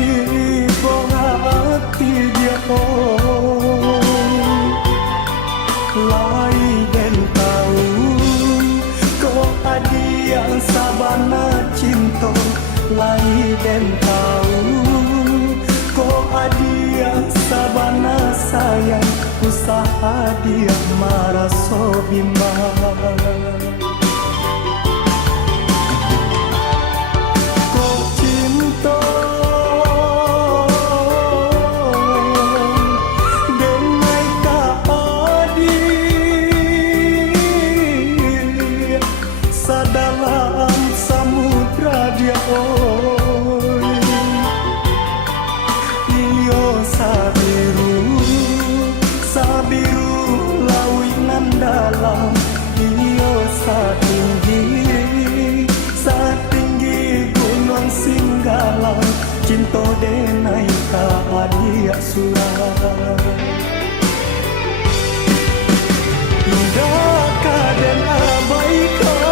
ibu hati dia lai den tahu ko adi yang sabana cinta lai den tahu ko adi yang sabana sayang usaha dia marah sobima dalam iyo satinggi gunung Singgalang cinta denai ka adia surah indah kaden abaikan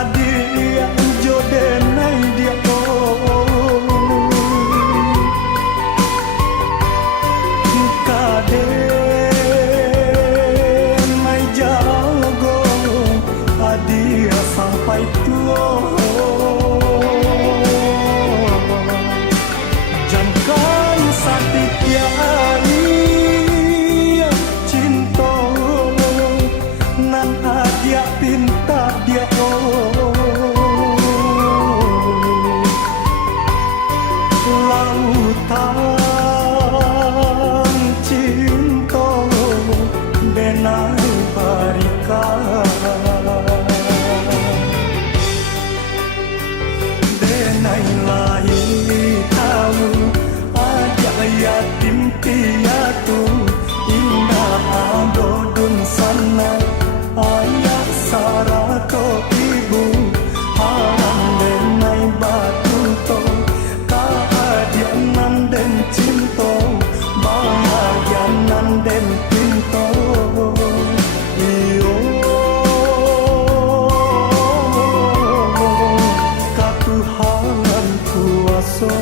adia jo denai dia sampai tua jangan sakit ya cinta nan adia pinta dia lautan cinta benai barikan yatim piatu indah adodun sana ayah sarato ibu haram denai batu to keadianan den cinta bahagianan den pinto iyo katuhan kuasa